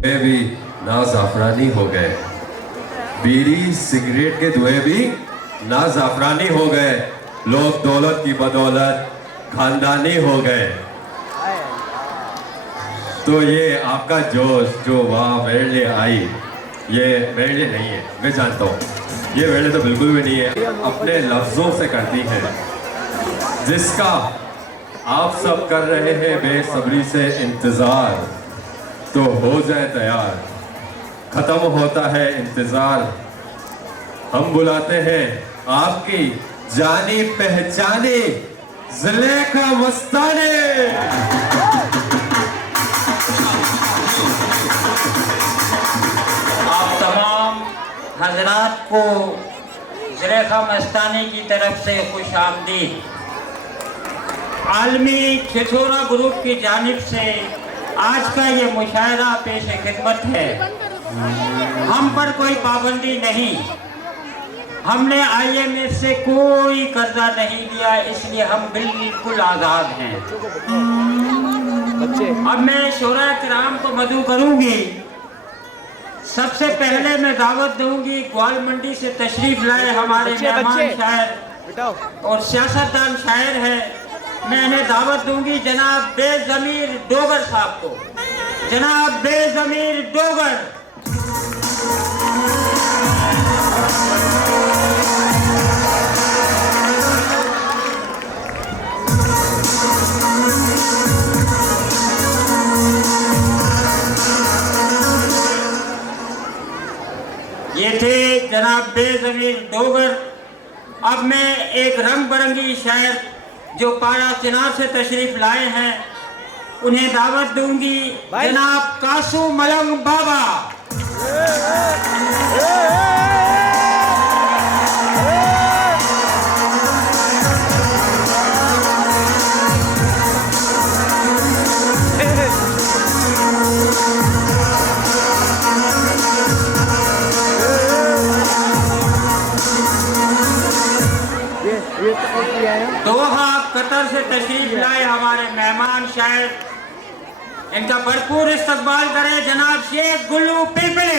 धुएं भी नाज़ाफ़रानी हो गए, बीड़ी सिगरेट के धुएं भी नाज़ाफ़रानी हो गए, लोग दौलत की बदौलत खानदानी हो गए। तो ये आपका जोश जो वहाँ मेरे लिए आई, ये मेरे लिए नहीं है, मैं जानता हूँ, ये मेरे लिए तो बिल्कुल भी नहीं है। अपने लफ्ज़ों से करती है जिसका आप सब कर रहे हैं बेसब्री से इंतज़ार, तो हो जाए तैयार, ख़त्म होता है इंतज़ार। हम बुलाते हैं आपकी जानी पहचानी ज़ुलेखा मस्तानी। आप तमाम हजरात को ज़ुलेखा मस्तानी की तरफ से खुश आमदीद। आलमी छिछोरा ग्रुप की जानिब से आज का ये मुशायरा पेश खिदमत है। हम पर कोई पाबंदी नहीं, हमने IMF से कोई कर्जा नहीं लिया, इसलिए हम बिल्कुल आज़ाद हैं। अब मैं शोरा किराम को मदू करूंगी। सबसे पहले मैं दावत दूंगी ग्वाल मंडी से तशरीफ लाए हमारे मेहमान शायर और सियासतदान शायर हैं। मैं इन्हें दावत दूंगी जनाब बेज़मीर डोगर साहब को। जनाब बेज़मीर डोगर। ये थे जनाब बेज़मीर डोगर। अब मैं एक रंग बिरंगी शायर जो पारा चिनाब से तशरीफ लाए हैं उन्हें दावत दूंगी। जनाब कासू मलंग बाबा। दोहा कतर से तशरीफ लाए हमारे मेहमान शायर, इनका भरपूर इस्तकबाल करें जनाब शेख गुल्लू पिपले।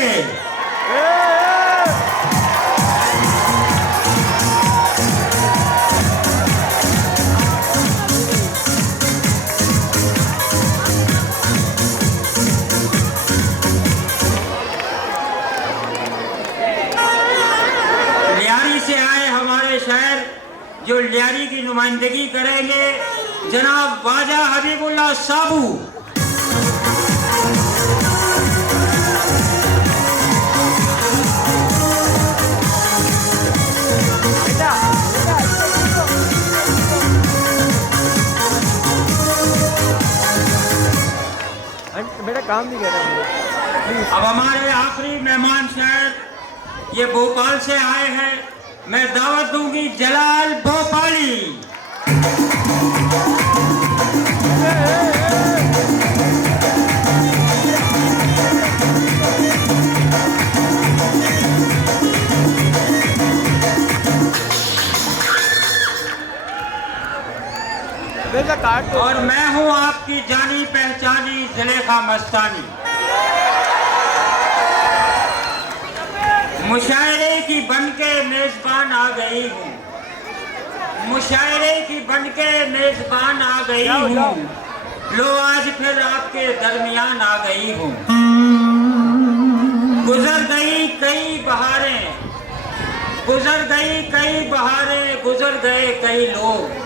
लियारी से आए हमारे शायर जो लियारी की नुमाइंदगी करेंगे जनाब वाजा हबीबुल्लाह साबू। बेटा काम नहीं कर रहा। अब हमारे आखिरी मेहमान शायर ये भोपाल से आए हैं, मैं दावत दूंगी जलाल भोपाली। और मैं हूं आपकी जानी पहचानी ज़ुलेखा मस्तानी। मुशायरे की बनके मेजबान आ गई हूँ, मुशायरे की बनके मेजबान आ गई हूँ, लो आज फिर आपके दरमियान आ गई हूँ। गुजर गई कई बहारें, गुजर गई कई बहारें, गुजर गए कई लोग,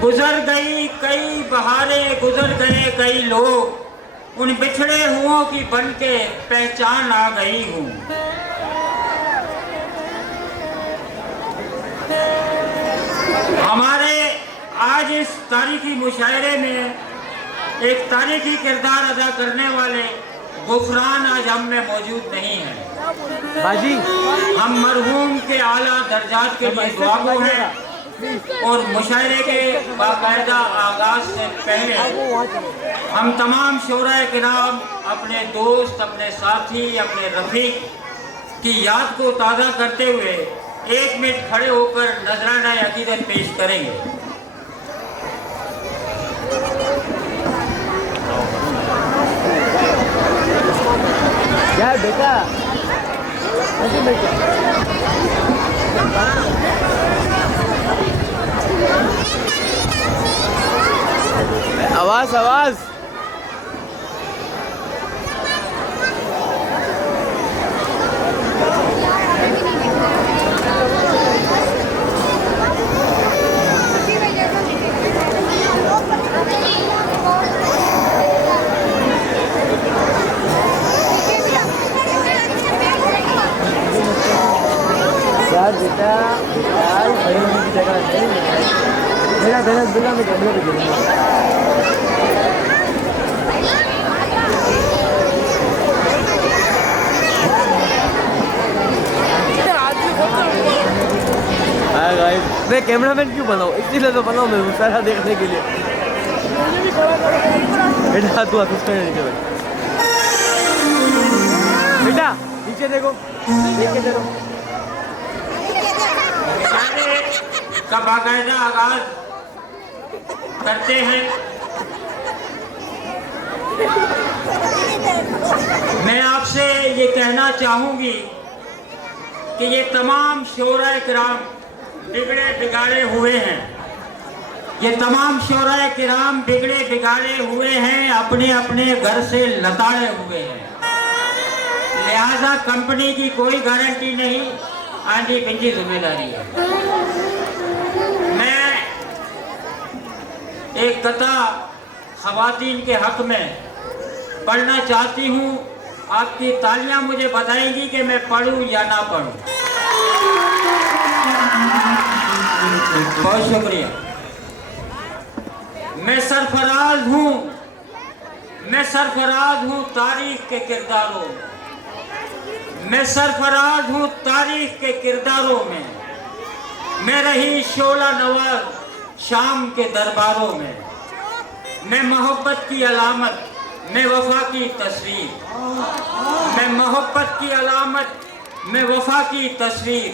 गुजर गई कई बहारें, गुजर गए कई लोग, उन बिछड़े हुओं की बनके पहचान आ गई हूँ। हमारे आज इस तारीखी मुशायरे में एक तारीखी किरदार अदा करने वाले गुफरान आज हम में मौजूद नहीं है। बाजी हम मरहूम के आला दर्जात के लिए दुआगो हैं और मुशायरे के बाकायदा आगाज से पहले हम तमाम शोराए किराम अपने दोस्त, अपने साथी, अपने रफीक की याद को ताज़ा करते हुए 1 मिनट खड़े होकर नजराना अकीदत पेश करेंगे। यार बेटा ऐसे बेटा आवाज आवाज यार बेटा यार भाई की जगह नहीं है मेरा धनस बिना में कैमरे पे गिरूंगा हाँ गाइस मैं कैमरामैन क्यों बनाऊँ इसीलिए तो बनाऊँ मैं सारा देखने के लिए बेटा तू ऑफिस में नीचे बेटा नीचे देखो देख के देखो का बाकायदा आगाज करते हैं। मैं आपसे ये कहना चाहूंगी कि ये तमाम शोराए किराम बिगड़े बिगाड़े हुए हैं, ये तमाम शोराए किराम बिगड़े बिगाड़े हुए हैं, अपने अपने घर से लताड़े हुए हैं। लिहाजा कंपनी की कोई गारंटी नहीं, आंधी पिंडी जिम्मेदारी है। मैं एक कथा खवातीन के हक में पढ़ना चाहती हूँ। आपकी तालियां मुझे बताएंगी कि मैं पढ़ूं या ना पढ़ूं। बहुत शुक्रिया। मैं सरफराज हूँ तारीख के किरदारों में, मैं सरफराज हूँ तारीख के किरदारों में, मैं रही शोला नवाज शाम के दरबारों में, मैं मोहब्बत की अलामत, मैं वफा की तस्वीर, मैं मोहब्बत की अलामत, मैं वफा की तस्वीर,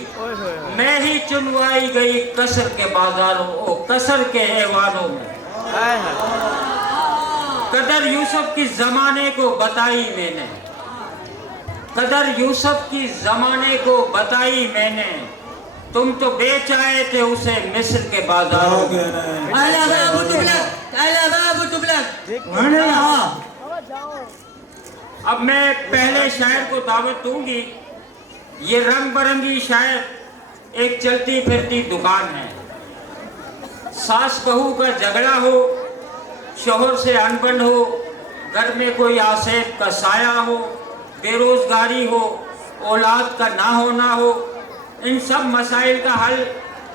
मैं ही चुनवाई गई कसर के बाजारों कसर के ऐवानों में। कदर यूसुफ की जमाने को बताई मैंने, कदर यूसुफ की जमाने को बताई मैंने, तुम तो बेच आए थे उसे मिस्र के बाजारों में। अब मैं पहले शायर को दावत दूंगी। ये रंग बिरंगी शायर एक चलती फिरती दुकान है। सास बहू का झगड़ा हो, शोहर से अनबन हो, घर में कोई आसेब का साया हो, बेरोजगारी हो, औलाद का ना होना हो, इन सब मसाइल का हल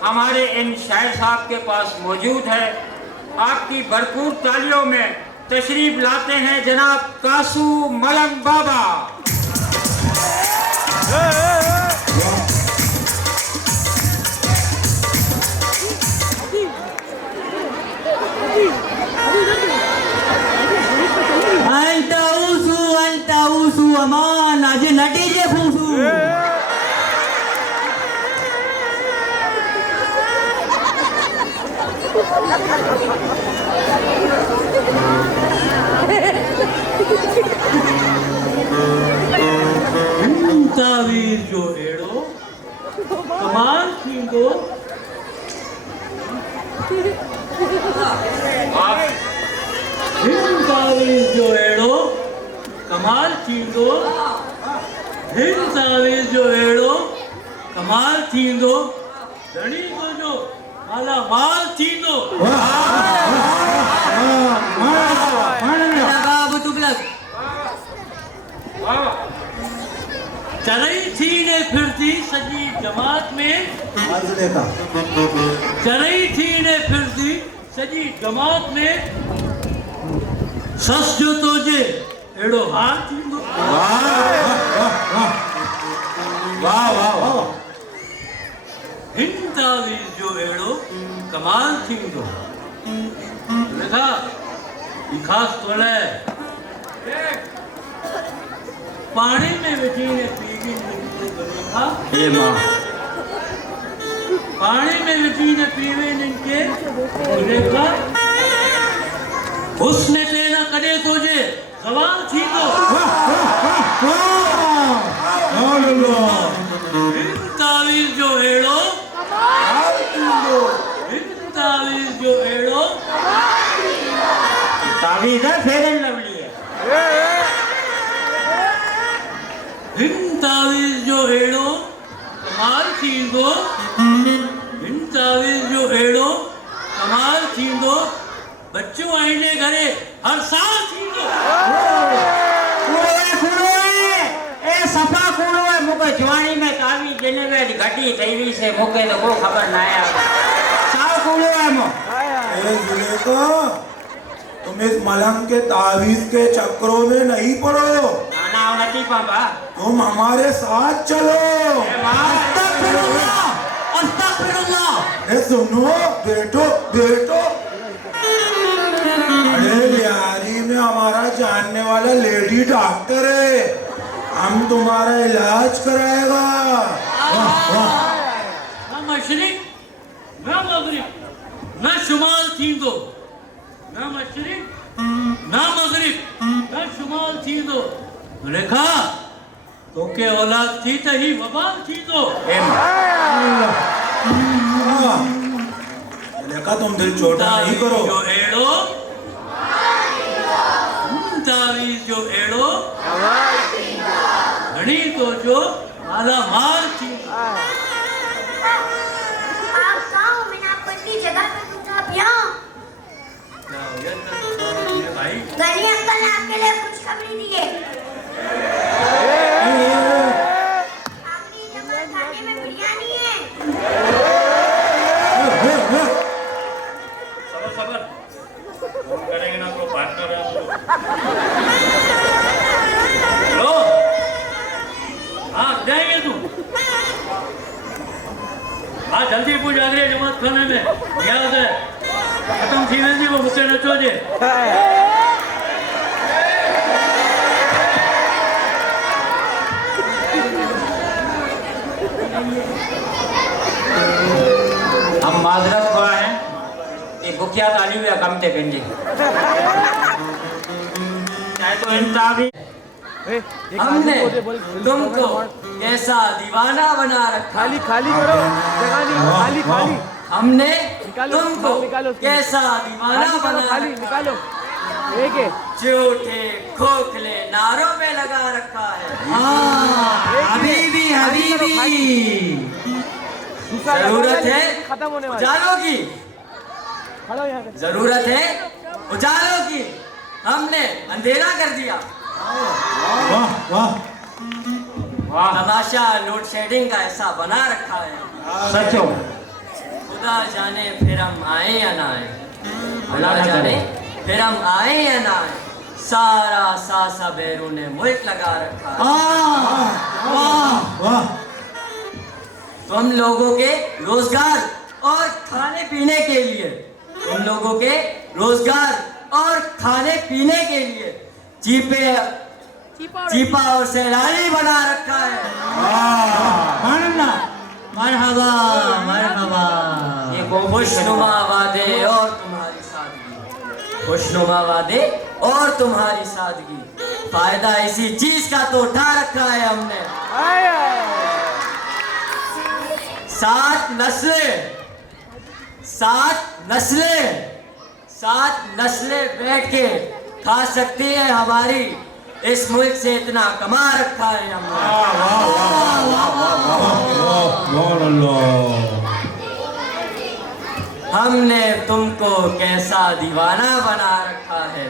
हमारे इन शायर साहब के पास मौजूद है। आपकी भरपूर तालियों में तशरीफ लाते हैं जनाब कासू मलंग बाबा। अंताऊसु अमान आज नटीजे फूसू तावीर जो एड़ो कमाल थींदो तावीर जो एड़ो कमाल थींदो, हिन तावीर जो एड़ो कमाल थींदो, धणी को जो माला माल थींदो। चरई थी ने फिरती सजी जमात में, चरई थी ने फिरती सजी जमात में, सस जो तोजे एड़ो हाल थींदो। वाह वाह वाह। हिन तावीर जो एड़ो कमाल थींदो। देखा ये खास तोले पानी में विझी ने पीवी देखा ये माँ पानी में विझी ने पीवे निनके देखा हुस्न ते न कॾे तोजे सवाल थींदो। तावीज है, फेयर एंड लवली है। हिन तावीज जो एड़ो कमाल थींदो, हिन तावीज जो एड़ो कमाल थींदो, बच्चों आईने घरे हर साल थींदो। ए सफा कूड़ो है, मुके जवानी में तावीज ॾिने में घटी थई हुई से, मुके तो को ख़बर ना आया। साव कूड़ो है मो। ए जुलेखा, तुम इस मलंग के तावीज के चक्रों में नहीं पड़ो। ना नती पापा, तुम हमारे साथ चलो। ए सुनो बेटो बेटो, अरे बिहारी में हमारा जानने वाला लेडी डॉक्टर है, हम तुम्हारा इलाज कराएगा। ना मशरिक ना मगरिब ना शुमाल थींदो, ना मशरिक ना मगरिब ना शुमाल थींदो। रेखा तोके औलाद थी त ही वबाल थींदो। देखा, तुम दिल छोटा नहीं करो। जो एड़ो तावीज जो एड़ो घणी तो जो माला माल थी। आप कहाँ हो? मैंने आपको इतनी जगह पे ढूंढा पिया। भाई गली अंकल ने आपके लिए खुशखबरी दी है। आखिरी जमात खाने में बिरयानी है। सबर फोन करेंगे ना तो बात कर रहे हो। हेलो, हाँ जाएंगे तुम? हाँ जल्दी पूछ आगरे जमात खाने में याद है खत्म थी वेंदी वो मुझसे नचो जे। हम माजरत हुआ है कि बुकिया ताली हुआ कम थे पेंजी चाहे तो इनता भी। हमने तुमको कैसा दीवाना बना रखा। खाली खाली करो, जगह नहीं, खाली खाली हमने निकालो, तुमको निकालो उसको। कैसा दीवाना खाली करो, बना खाली रखा। निकालो। एक है झूठे खोखले नारों पे लगा रखा है। हबीबी हबीबी जरूरत है खत्म होने वाला। उजालों की, खड़ो यहाँ पे। जरूरत है उजालों की, हमने अंधेरा कर दिया। वाह वाह, तमाशा लोड शेडिंग का ऐसा बना रखा है। सचो खुदा जाने फिर हम आए या ना आए, खुदा जाने फिर हम आए या ना आए, सारा सासा बैरून ने मुल्क लगा रखा है। वाह, तुम लोगों के रोजगार और खाने पीने के लिए, तुम लोगों के रोजगार और खाने पीने के लिए चीपा और सैलानी बना रखा है। मरहबा मरहबा। ये खुशनुमा वादे और तुम्हारी सादगी, खुशनुमा वादे और तुम्हारी सादगी, फायदा इसी चीज का तो उठा रखा है हमने। सात नस्लें बैठ के खा सकती है हमारी, इस मुल्क से इतना कमा रखा है हमने। हमने तुमको कैसा दीवाना बना रखा है,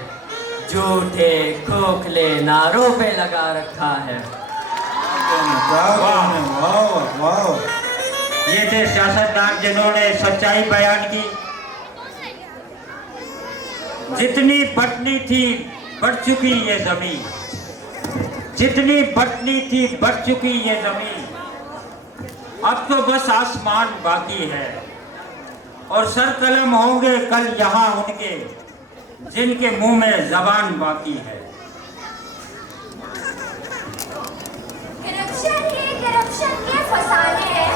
झूठे खोखले नारों पे लगा रखा है। ये थे सियासतदान जिन्होंने सच्चाई बयान की। जितनी बटनी थी बढ़ चुकी ये जमीन, जितनी बटनी थी बढ़ चुकी ये जमीन, अब तो बस आसमान बाकी है और सर कलम होंगे कल यहाँ उनके जिनके मुंह में जबान बाकी है। करप्शन के फसाने हैं,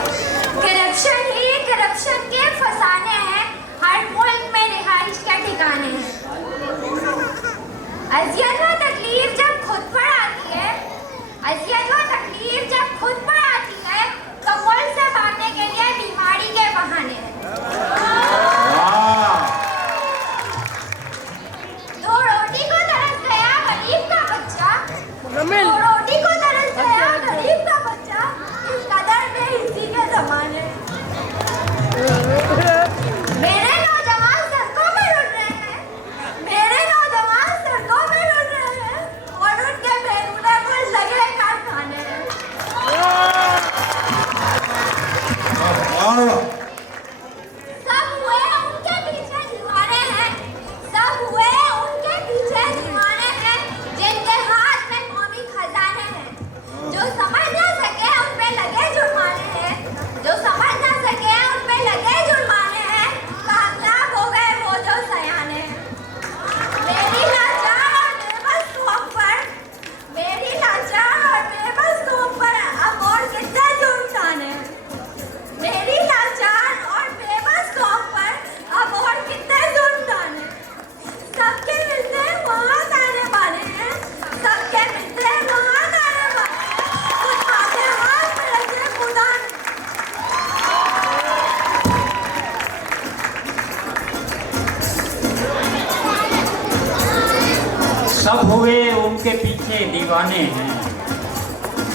करप्शन के फसाने हैं, हर मुल्क में रिहाइश के ठिकाने हैं। अज़ियत व तकलीफ जब खुद पर आती है, अज़ियत व तकलीफ जब खुद पर आती है, तो मुल्क से भागने के लिए बीमारी के बहाने हैं। दो रोटी रोटी को तरस गया गरीब का बच्चा, इस कदर में इसी के जमाने। मेरे नौजवान सड़कों में रुल रहे हैं, मेरे नौजवान सड़कों में रुल रहे हैं, और उनके बैरूने पर लगे कारखाने। सब हुए उनके पीछे दीवाने हैं, सब हुए उनके पीछे दीवाने हैं, जिनके हाथ में कौमी खजाने हैं। जो समझ ना सके उन पे लगे जुर्माने हैं, जो समझ ना सके उन पे लगे जुर्माने हैं, कामयाब हो गए वो जो सयाने हैं। मेरी लाचार और बेबस कौम पर, मेरी लाचार और बेबस कौम पर अब और कितने जुर्म ढाने हैं। मेरी लाचार और बेबस कौम पर अब और कितने जुर्म ढाने। सबके मिलते वहाँ ताने बाने हैं, सबके मिलते वहाँ ताने बाने हैं, कुछ आते हाथ में रखे खुदा ने। सब हुए उनके पीछे दीवाने हैं,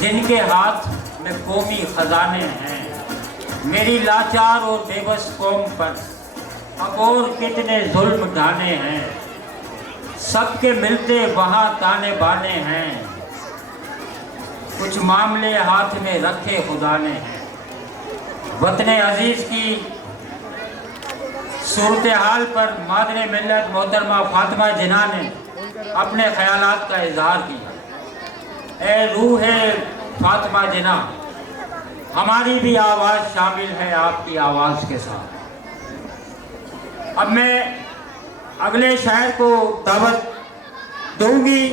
जिनके हाथ में कौमी खजाने हैं। मेरी लाचार और बेबस कौम पर अब और कितने जुल्म ढाने हैं। सबके मिलते वहाँ ताने बाने हैं, कुछ मामले हाथ में रखे खुदा ने हैं। वतने अजीज की सूरत हाल पर मादरे मिल्लत मोहतरमा फातिमा जिन्ना ने अपने ख्यालात का इजहार किया। ए रूह फातिमा जिन्ना, हमारी भी आवाज़ शामिल है आपकी आवाज़ के साथ। अब मैं अगले शायर को दावत दूंगी।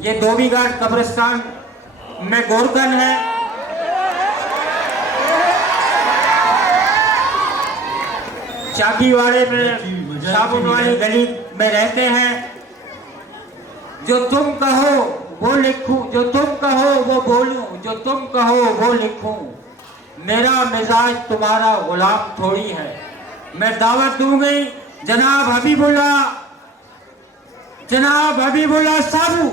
ये धोबीघाट कब्रिस्तान में गोरकन है। चाकीवाड़े में साबुन वाली गली में रहते हैं। जो तुम कहो वो लिखूं, जो तुम कहो वो बोलूं, जो तुम कहो वो लिखूं। मेरा मिजाज तुम्हारा गुलाम थोड़ी है। मैं दावत दूंगी जनाब हबीबुल्लाह साबू।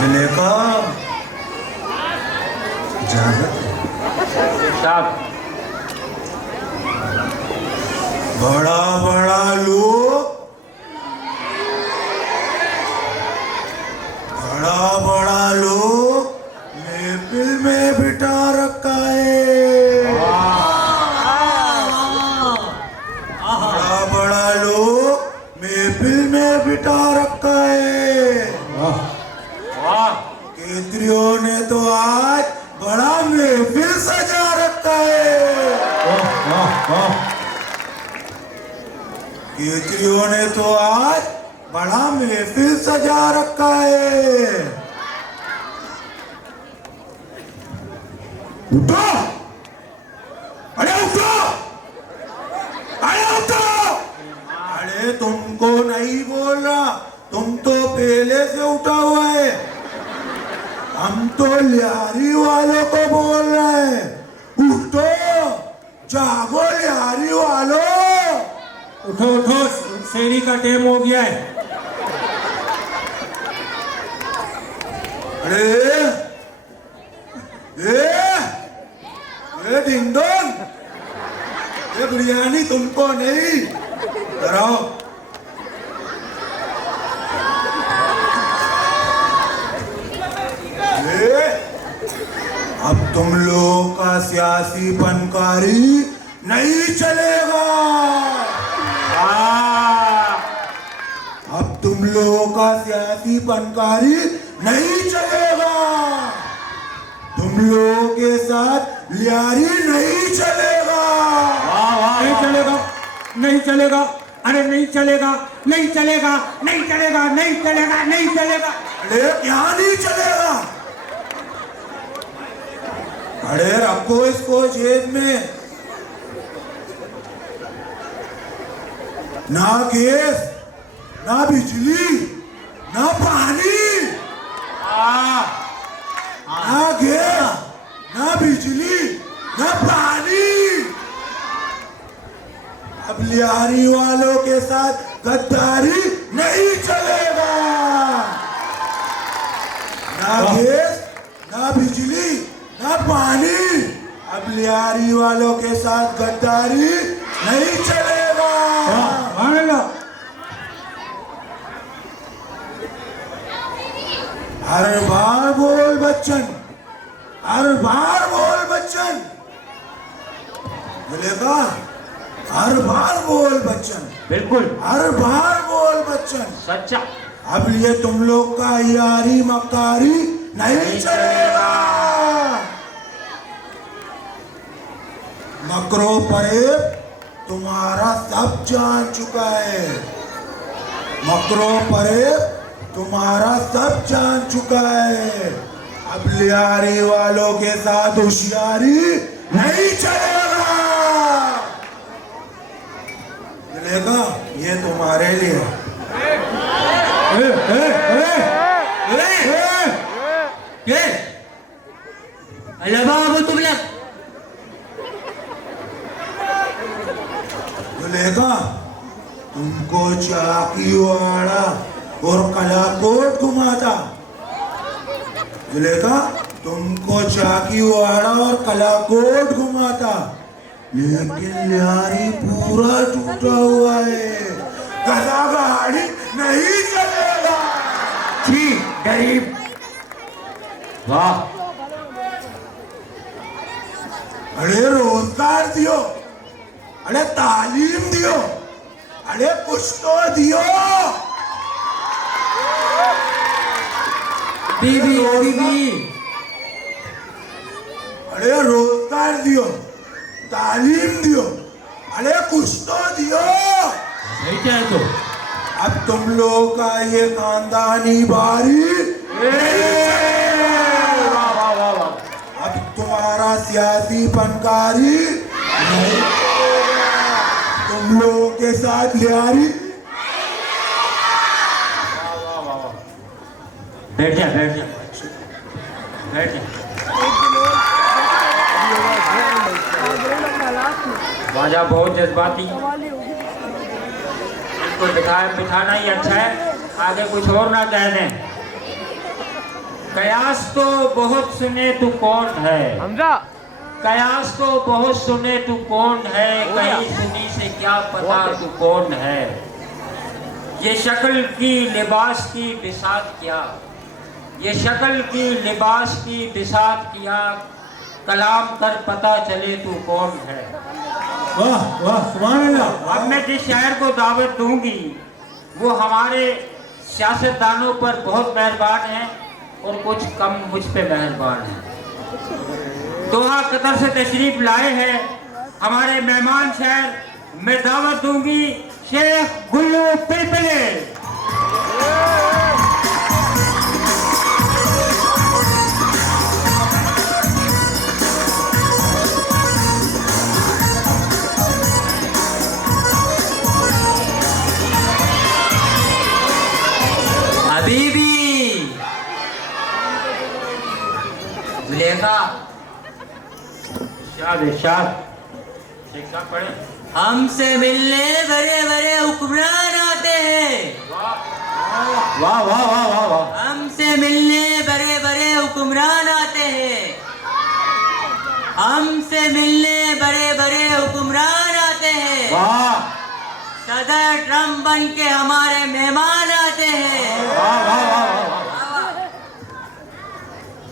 जुलेखा, इजाजत है? साहब बड़ा बड़ा लोग, बड़ा बड़ा लोग महफिल में बिठा रखा है। बड़ा बड़ा लोग महफिल में बिठा रखा है। वाह, केतरियों ने तो आज बड़ा महफिल सजा रखा है। केतरियों ने तो आज बड़ा महफिल सजा रखा है। उठो, अरे उठो, अरे उठो। अरे तुमको नहीं बोल रहा, तुम तो पहले से उठा हुआ है। हम तो लियारी वालों को बोल रहे हैं। उठो, जागो लियारी वालों। उठो उठो, शेरी का टाइम हो गया है। अरे ए डिंडोन, ये बिरयानी तुमको नहीं। कराओ। अब तुम लोगों का सियासी बनकारी नहीं चलेगा। अब तुम लोगों का सियासी बनकारी नहीं चलेगा। तुम लोगों के साथ लियारी नहीं चलेगा। नहीं चलेगा, नहीं चलेगा, अरे नहीं चलेगा, नहीं चलेगा, नहीं चलेगा, नहीं चलेगा, नहीं चलेगा। अरे क्या नहीं चलेगा? अरे रखो इसको जेब में। ना गैस, ना बिजली, ना पानी। ना गैस, ना बिजली, ना पानी। अब लियारी वालों के साथ गद्दारी नहीं चलेगा। ना गैस, ना बिजली, ना पानी। अब लियारी वालों के साथ गद्दारी नहीं चलेगा। हर बार बोल बच्चन, हर बार बोल बच्चन। बोलेगा हर बार बोल बच्चन, बिल्कुल हर बार बोल बच्चन। सच्चा। अब ये तुम लोग का यारी मक्कारी नहीं चलेगा। मकरो फरेब तुम्हारा सब जान चुका है। मकरो फरेब तुम्हारा सब जान चुका है। अब लियारी वालों के साथ होशियारी नहीं चलेगा। चलेगा ये तुम्हारे लिए। अल्लाह बाबू तुम लोग बोलेगा तुमको चाकीवाड़ा और कलाकोट घुमाता। बोलेगा तुमको चाकीवाड़ा और कलाकोट घुमाता, लेकिन लियारी पूरा टूटा हुआ है। गधा गाड़ी नहीं चलेगा। ठीक गरीब। वाह। अरे रोजगार दियो, अरे तालीम दियो, अरे कुछ तो दियो। बीबी बीबी अरे रोजगार दियो, तालीम दियो, अरे कुछ तो दियो। सही क्या है तो? अब तुम लोगों का ये खानदानी बारी वाह वाह वाह वाह। अब तुम्हारा सियासी फनकारी नहीं। तुम लोगों के साथ लियारी। बैठ जा बैठ जा बैठ जा। राजा बहुत जज्बाती, इसको बिठाना ही अच्छा है, आगे कुछ और ना कह दें। कयास तो बहुत सुने तू कौन है, कयास तो बहुत सुने तू कौन है, कहीं सुनी से क्या पता तू कौन है। ये शक्ल की लिबास की बिसात क्या, ये शक्ल की लिबास की बिसात किया, कलाम कर पता चले तू कौन है। वाह वाह सुभान अल्लाह। अब मैं जिस शायर को दावत दूंगी वो हमारे सियासतदानों पर बहुत मेहरबान हैं और कुछ कम मुझ पे मेहरबान हैं। दोहा कतर से तशरीफ लाए हैं हमारे मेहमान शायर। मैं दावत दूंगी शेख गुल्लू पिलपिले। हबीबी जुलेखा इरशाद इरशाद शेख साहब पढ़े। हमसे मिलने बड़े बड़े हुक्मरान आते हैं। वाह वाह वाह वाह वाह। हमसे मिलने बड़े बड़े हुक्मरान आते हैं। हमसे मिलने बड़े बड़े हुक्मरान आते हैं। वाह सदर ट्रम्प बन के हमारे मेहमान आते हैं। वाह वाह वाह वाह।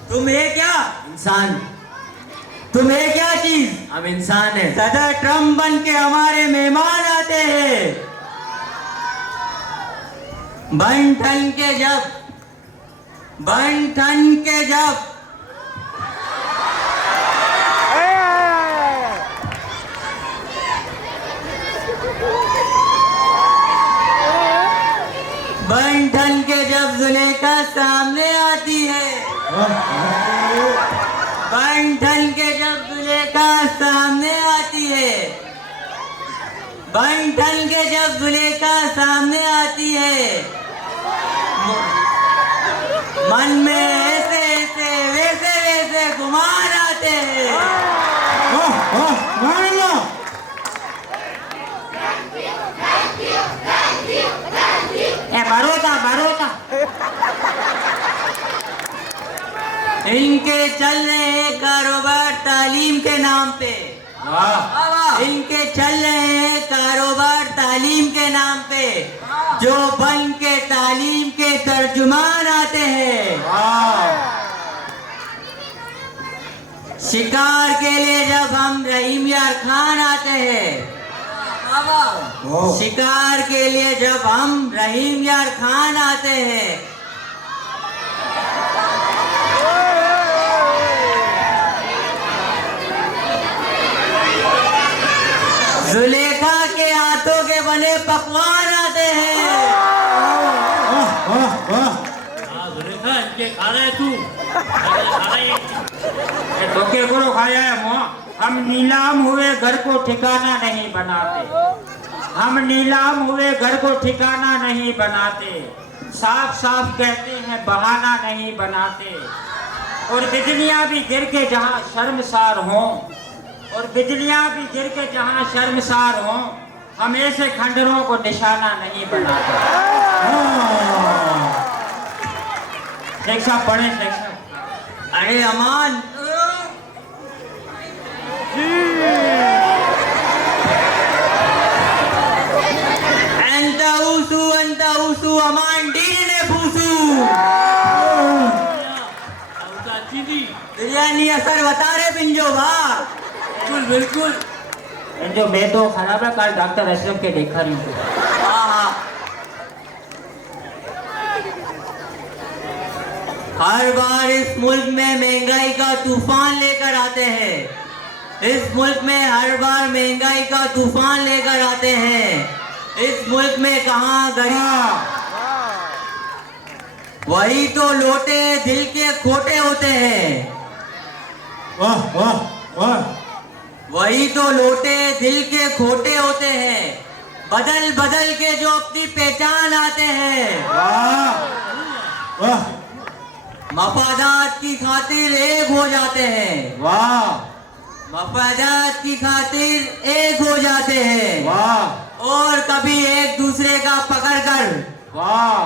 तुम्हें क्या इंसान, तुम्हें क्या चीज, हम इंसान हैं। सदर ट्रम्प बन के हमारे मेहमान आते हैं। बन ठन के जब, बन ठन के जब बन ठन के जब जुलेखा सामने आती है, बन ठन के जब जुलेखा सामने आती है, मन में ऐसे ऐसे वैसे वैसे गुमान आते हैं। भरोसा भरोसा इनके चल रहे हैं कारोबार तालीम के नाम पे, इनके चल रहे हैं कारोबार तालीम के नाम पे, जो बन के तालीम के तर्जुमान आते हैं। शिकार के लिए जब हम रहीम यार खान आते हैं, शिकार के लिए जब हम रहीम यार खान आते हैं, जुलेखा के हाथों के बने पकवान आते हैं। जुलेखा इनके खा रहे तू, खा रहे धोखे को खाया है मुआ। हम नीलाम हुए घर को ठिकाना नहीं बनाते, हम नीलाम हुए घर को ठिकाना नहीं बनाते, साफ साफ कहते हैं बहाना नहीं बनाते। और बिजलियां भी गिर के जहां शर्मसार हों, और बिजलियां भी गिर के जहां शर्मसार हों, हम ऐसे खंडरों को निशाना नहीं बनाते। शेख साहब पढ़े, शेख साहब। अरे अमान, अंता उsu अमान डीने ने फूसू। बिरयानी असर बता रहे पिंजो भा। बिल्कुल बिल्कुल। जो मैं तो खराब है, कल डॉक्टर अशरफ के देखा नहीं हूँ। हर बार इस मुल्क में महंगाई का तूफान लेकर आते हैं, इस मुल्क में हर बार महंगाई का तूफान लेकर आते हैं। इस मुल्क में कहाँ गरीब, वही तो लोटे दिल के खोटे होते हैं। वाह वाह वाह, वही तो लोटे दिल के खोटे होते हैं, बदल बदल के जो अपनी पहचान आते हैं। वाह वाह, मफादात की खातिर एक हो जाते हैं। वाह, मफादात की खातिर एक हो जाते हैं। वाह, और कभी एक दूसरे का पकड़ कर, वाह,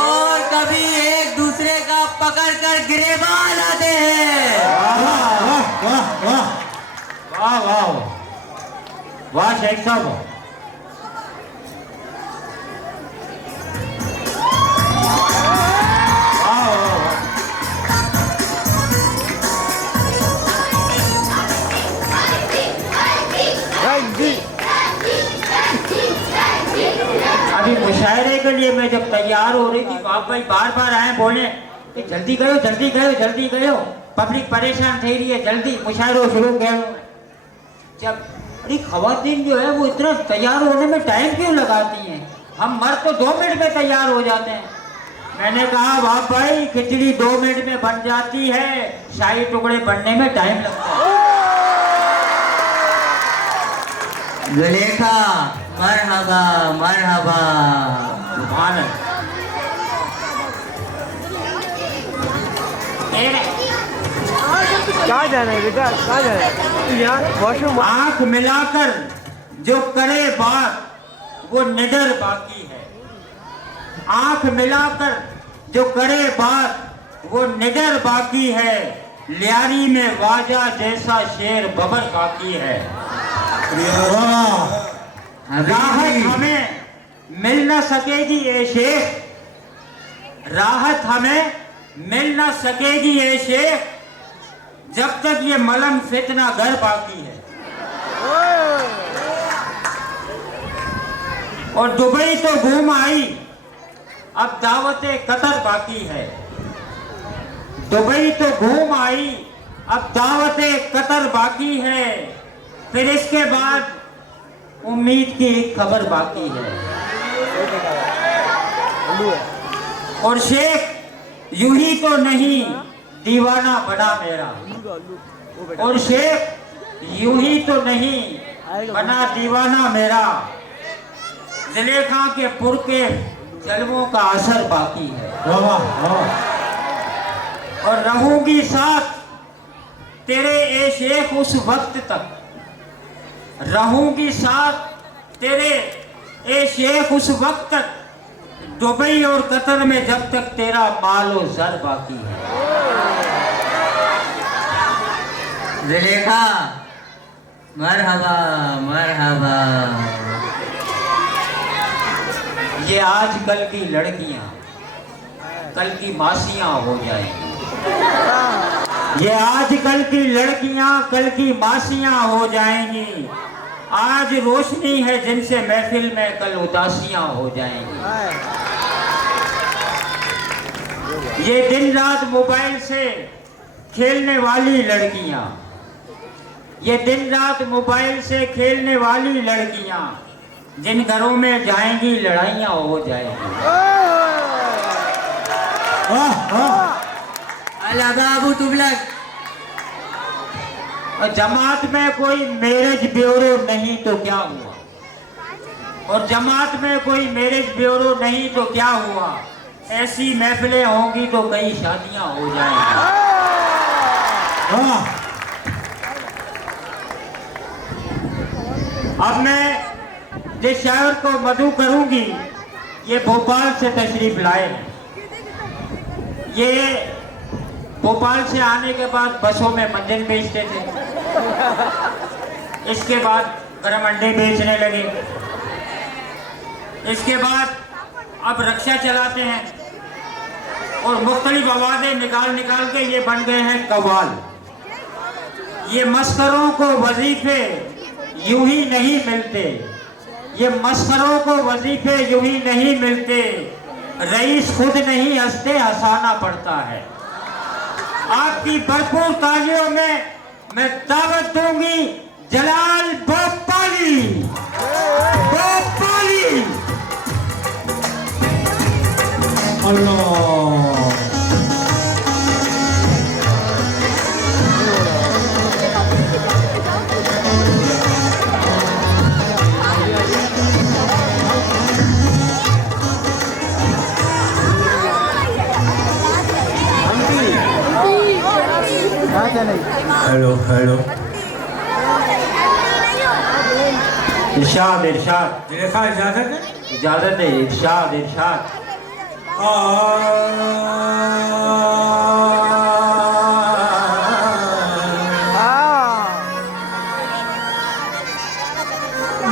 और कभी एक दूसरे का पकड़ कर गिरेबान आते हैं। वाह वाह वाह वाह वाह वाह शेख साहब। अभी मुशायरे के लिए मैं जब तैयार हो रही थी, बाप भाई बार बार आए बोले कि जल्दी करो जल्दी करो जल्दी करो, पब्लिक परेशान थी रही है, जल्दी मुशायरो शुरू करो। जब अरे खवातीन जो है वो इतना तैयार होने में टाइम क्यों लगाती हैं, हम मर्द तो 2 मिनट में तैयार हो जाते हैं। मैंने कहा बाप भाई खिचड़ी 2 मिनट में बन जाती है, शाही टुकड़े बनने में टाइम लगता है। जुलेखा मरहबा मरहबा। सुभान अल्लाह। कहाँ जाना है बेटा, कहाँ जाना है? यहाँ वॉशरूम। आंख मिलाकर जो करे बात वो निडर बाकी है, आंख मिलाकर जो करे बात वो निडर बाकी है, लियारी में वाजा जैसा शेर बबर बाकी है। राहत हमें मिल न सकेगी ए शेख, राहत हमें मिल न सकेगी ए शेख, जब तक ये मलम फितना घर बाकी है। और दुबई तो घूम आई, अब दावते कतर बाकी है। दुबई तो घूम आई, अब दावते कतर बाकी है, फिर इसके बाद उम्मीद की एक खबर बाकी है। और शेख यूं ही तो नहीं दीवाना बना मेरा। और शेख यूं ही तो नहीं बना दीवाना मेरा, ज़ुलेखा के पुर के जलवों का असर बाकी है। और रहूंगी साथ तेरे ए शेख उस वक्त तक, रहूंगी साथ तेरे ए शेख उस वक्त तक, दुबई और कतर में जब तक तेरा मालो जर बाकी है। ज़ुलेखा मरहबा मरहबा। ये आजकल की लड़कियां कल की मासियां हो जाएंगी, ये आजकल की लड़कियां कल की मासियां हो जाएंगी। आज रोशनी है जिनसे महफिल में कल उदासियां हो जाएंगी। ये दिन रात मोबाइल से खेलने वाली लड़कियां, ये दिन रात मोबाइल से खेलने वाली लड़कियां, जिन घरों में जाएंगी लड़ाइयां हो जाएंगी। अला बाबू तुगलक। और जमात में कोई मैरिज ब्यूरो नहीं तो क्या हुआ, और जमात में कोई मैरिज ब्यूरो नहीं तो क्या हुआ, ऐसी महफिलें होंगी तो कई शादियां हो जाएंगी। अब मैं जिस शायर को मधु करूंगी, ये भोपाल से तशरीफ लाए हैं। ये भोपाल से आने के बाद बसों में मंजन बेचते थे, इसके बाद गरम अंडे बेचने लगे, इसके बाद अब रक्षा चलाते हैं और मुख्तलिफ आवाज़ें निकाल निकाल के ये बन गए हैं कव्वाल। ये मस्करों को वजीफे यूं ही नहीं मिलते, ये मस्करों को वजीफे यूं ही नहीं मिलते, रईस खुद नहीं हंसते हंसाना पड़ता है। आपकी भरपूर तालियों में मैं दावत दूंगी जलाल भोपाली, भोपाली। अल्लाह। Hello hello. इरशाद इरशाद। ज़ुलेखा इजाजत है? इजाजत है। इरशाद इरशाद।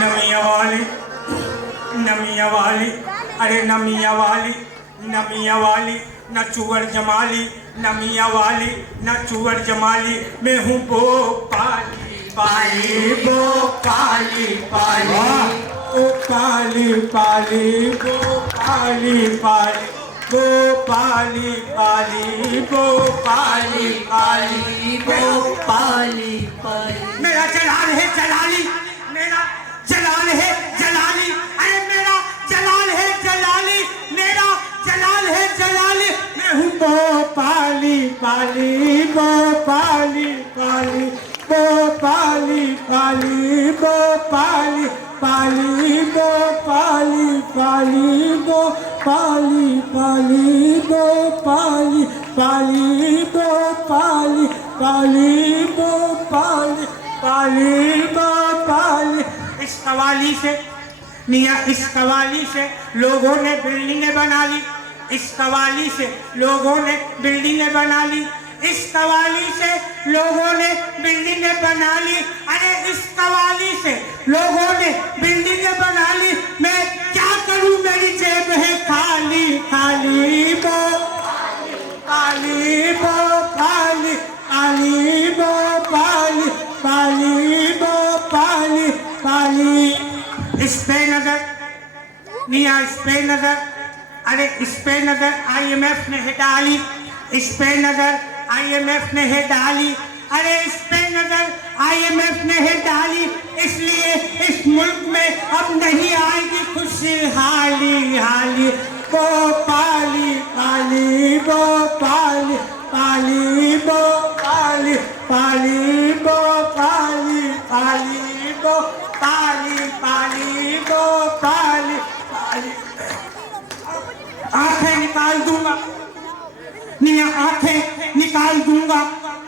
नमिया वाली नमिया वाली, अरे नमिया वाली नमिया वाली, न चुवर जमाली, नमिया वाली न चुवर जमाली, मैं हूँ भोपाली पाली, भोपाली पाली, भोपाली पाली, भोपाली पाली, भोपाली पाली, भोपाली पाली, भोपाली पाली। मेरा जलाल है जलाली, मेरा जलाल है जलाली, अरे मेरा जलाल है जलाली, मेरा जलाल है जलाली, मैं हूँ भोपाली पाली, भोपाली पाली, भोपाली पाली, भोपाली पाली, भोपाली पाली, भोपाली पाली, भोपाली पाली, भोपाली पाली, भोपाली पाली, भोपाली। इस कवाली से मियाँ, इस कवाली से लोगों ने बिल्डिंगें बना ली, इस कवाली से लोगों ने बिल्डिंगें बना ली, इस कवाली से लोगों ने बिल्डिंगें बना ली, अरे इस कवाली से लोगों ने बिल्डिंगें बना ली, मैं क्या करूं मेरी जेब है खाली, खाली भोपाली, भोपाली पाली, भोपाली पाली, भोपाली पाली। इस पे नजर मियाँ, इस पे नजर, अरे इस पे नजर IMF ने है डाली, इस पे नजर IMF ने है डाली, अरे इस पे नजर IMF ने है डाली, इसलिए इस मुल्क में अब नहीं आएगी खुशहाली, हाली भोपाली पाली, भोपाली पाली, भोपाली पाली भोपाली पाली भोपाली पाली भोपाली पाली। आंखें निकाल दूंगा निया, आंखें निकाल दूंगा,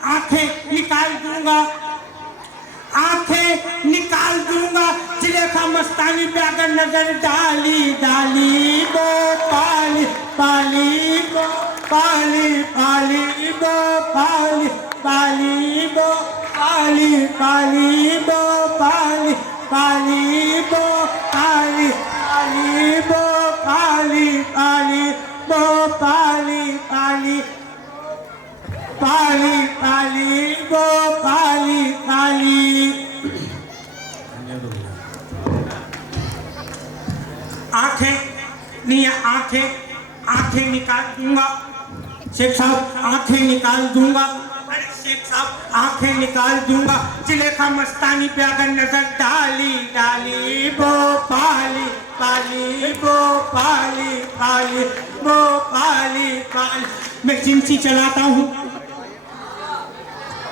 आंखें निकाल दूंगा, आंखें निकाल दूंगा। जिलेखा मस्तानी पे अगर नजर डाली डाली भोपाली पाली भोपाली पाली भोपाली पाली भोपाली पाली भोपाली पाली भोपाली पाली भोपाली पाली भोपाली पाली पाली पाली भोपाली पाली। आंखें नहीं, आंखें आंखें निकाल दूंगा शेख साहब, आंखें निकाल दूंगा। अरे शेख साहब आंखें निकाल दूंगा। जिलेखा मस्तानी पे अगर नजर डाली डाली भोपाली पाली भोपाली पाली भोपाली पाली। मैं चिमची चलाता हूँ,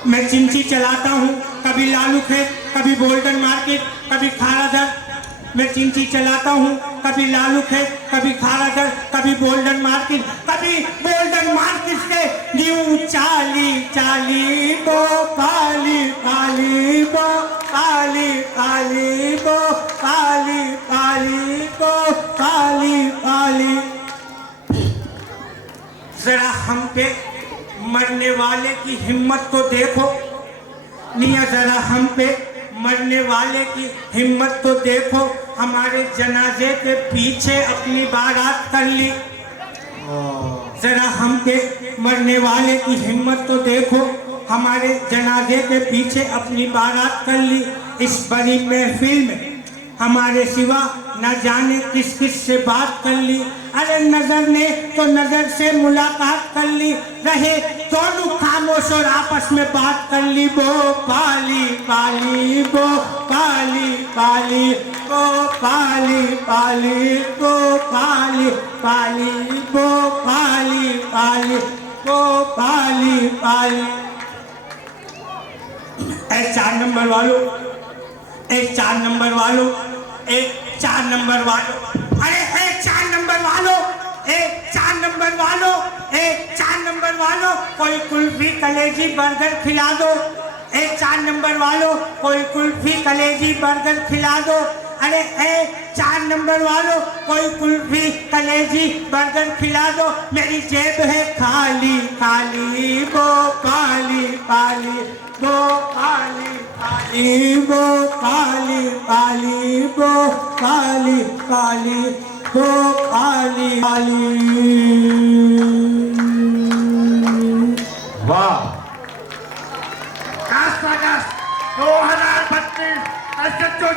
मैं चिमची चलाता हूँ, कभी लालू खेत, कभी गोल्डन मार्केट, कभी खारादर। मैं चिमची चलाता हूँ, कभी लालू खेत, कभी खारादर, कभी गोल्डन मार्केट, कभी गोल्डन मार्केट से न्यू चाली चाली भोपाली पाली भोपाली पाली भोपाली पाली भोपाली पाली। जरा हम पे मरने वाले की हिम्मत तो देखो निया, जरा हम पे मरने वाले की हिम्मत तो देखो। हमारे जनाजे के पीछे अपनी बारात कर ली। जरा हम पे मरने वाले की हिम्मत तो देखो, हमारे जनाजे के पीछे अपनी बारात कर ली। इस बड़ी महफिल में हमारे सिवा न जाने किस किस से बात कर ली। अरे नजर ने तो नजर से मुलाकात कर ली, रहे दोनों खामोश और आपस में बात कर ली। भोपाली पाली भोपाली पाली भोपाली पाली भोपाली पाली भोपाली पाली भोपाली पाली। ए 4 नंबर वालों, एक 4 नंबर वालों, एक 4 नंबर वालों, अरे एक 4 नंबर वालों, एक 4 नंबर वालों, एक 4 नंबर वालों, कोई कुल्फी कलेजी बर्गर खिला दो। एक 4 नंबर वालों, कोई कुल्फी कलेजी बर्गर खिला दो। अरे एक 4 नंबर वालों, कोई कुल्फी कलेजी बर्गर खिला दो। मेरी जेब है खाली खाली भोपाली पाली भोपाली पाली भोपाली पाली भोपाली पाली भोपाली पाली। वाह, 10 अगस्त 2032 जो